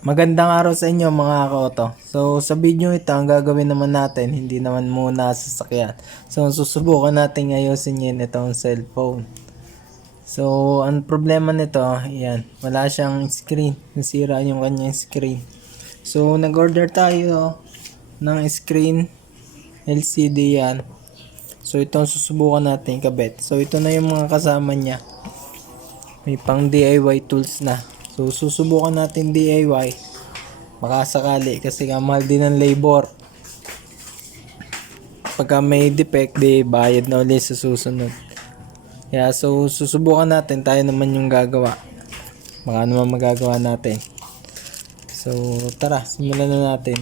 Magandang araw sa inyo mga kaoto. So sa video ito, ang gagawin naman natin, hindi naman muna sasakyan. So susubukan natin ayusin yun itong cellphone. So ang problema nito, yan, wala siyang screen. Nasira yung kanyang screen. So nag-order tayo ng screen LCD yan. So ito ang susubukan natin kabit. So ito na yung mga kasama niya. May pang DIY tools na. So susubukan natin DIY. Baka sakali kasi mahal din ng labor. Pagka may defect, di bayad na ulit sa susunod. Kaya so susubukan natin, tayo naman yung gagawa. Baka naman magagawa natin. So tara, simulan na natin.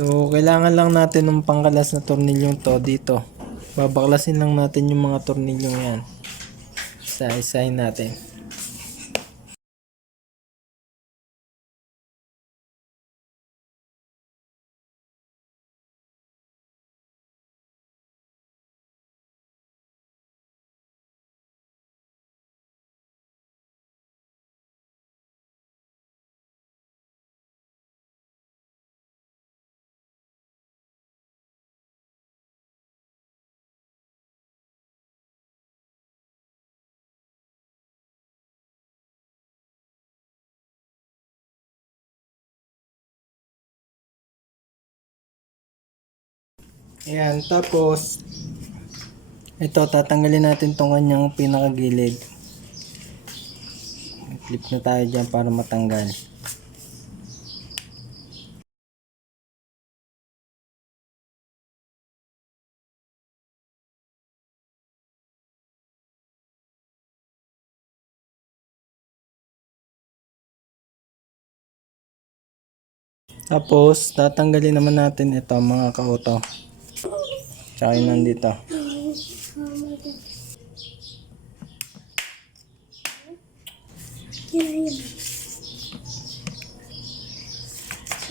So kailangan lang natin ng pangkalas na tornilyong to dito. Babaklasin lang natin yung mga tornilyong yan. Isa-isahin natin. Ayan, tapos ito, tatanggalin natin tong kanyang pinakagilid. Clip na tayo dyan para matanggal. Tapos, tatanggalin naman natin ito mga kauto. Tsaka yun nandito.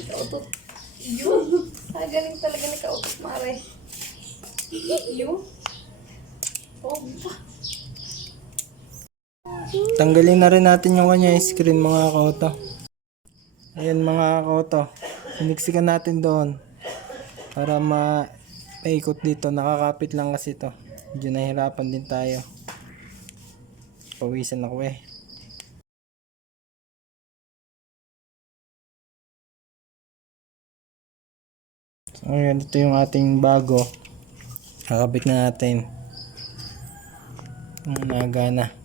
Kautot. Yun. Galing talaga ni kautot, mare. Yun. Oh, pa. Tanggalin na rin natin yung kanya screen mga kauto. Ayan mga kauto. Siniksikan natin doon. Para maikot dito. Nakakapit lang kasi ito. Medyo nahirapan din tayo. Pawisan ako eh. So, ayan, ito yung ating bago. Kakabit na natin. Nagana.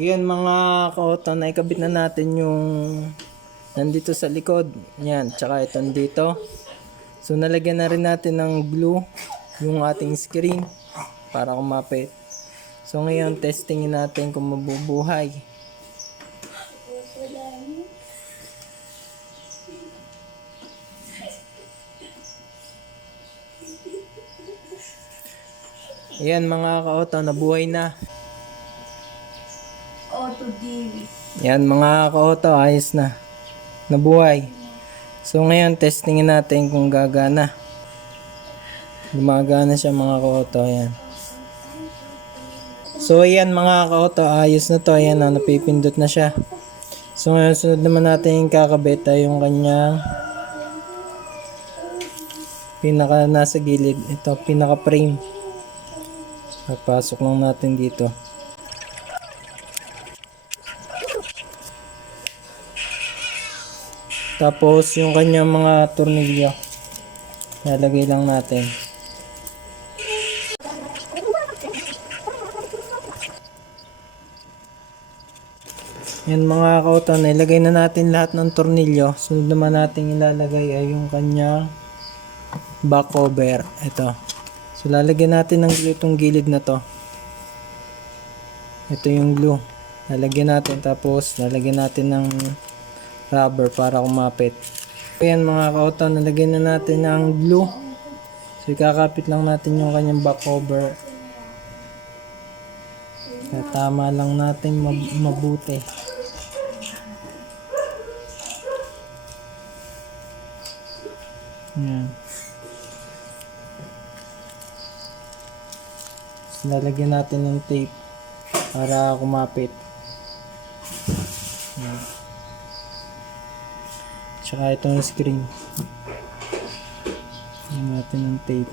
Iyan mga kauto, naikabit na natin yung nandito sa likod. Yan, tsaka ito dito. So nalagyan na rin natin ng glue yung ating screen para kumapit. So ngayon testingin natin kung mabubuhay. Ayan mga kauto, nabuhay na. Auto TV. Yan mga kauto, ayos na. Nabuhay. So ngayon testingin natin kung gagana. Gumagana siya mga kauto. Ayan. So ayan mga kauto, ayos na to. Ayan na, napipindot na siya. So ngayon sunod naman natin yung kakabit ay yung kanyang pinaka nasa gilid. Ito, pinaka frame. Papasok lang natin dito. Tapos yung kanyang mga tornilyo, lalagay lang natin. Yan mga kauto, nilagay na natin lahat ng tornilyo. Sunod naman natin ilalagay ay yung kanyang back cover. Ito. So lalagyan natin ng glue itong gilid na to. Ito yung glue. Lalagyan natin, tapos lalagyan natin ng rubber para kumapit. Ayan mga kauto, nalagyan na natin ng glue. So ikakapit lang natin yung kanyang back cover. Kaya tama lang natin mabuti. Yan. Tapos lalagyan natin ng tape para kumapit. Yan. Tsaka itong screen. Lagyan natin ng tape.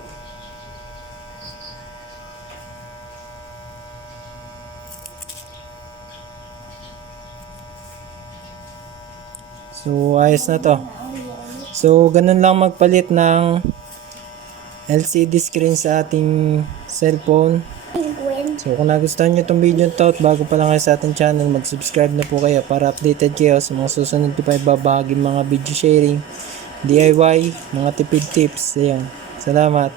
So, ayos na to. So, ganun lang magpalit ng LCD screen sa ating cellphone. So, kung nagustuhan nyo itong video to at bago pa lang kayo sa ating channel, mag-subscribe na po kayo para updated kayo sa mga susunod ko pa ibabahagi mga video sharing, DIY, mga tipid tips. Ayan. Salamat.